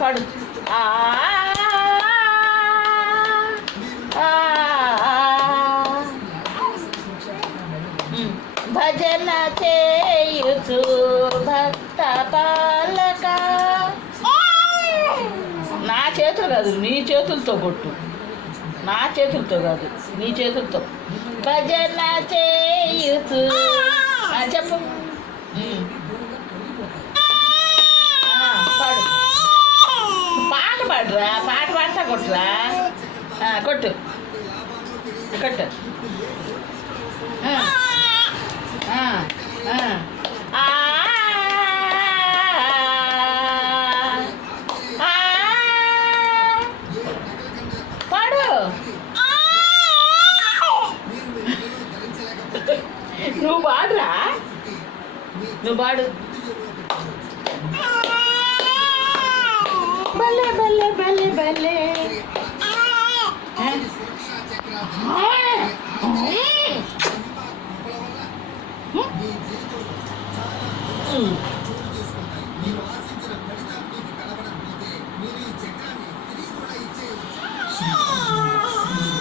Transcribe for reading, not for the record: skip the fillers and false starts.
పాడు. భజన చేయుచు భక్త పాలక. నా చేతులు కాదు, నీ చేతులతో కొట్టు. నా చేతులతో కాదు, నీ చేతులతో. భజన చేయుచు చెప్పు. పాడు. పాట పాడురా, పాట పాడతా కొట్టురా. కొట్టు కొట్టు. పాడు. నువ్వు పాడురా, నువ్వు పాడు. భలే భలే భలే భలే. Mm.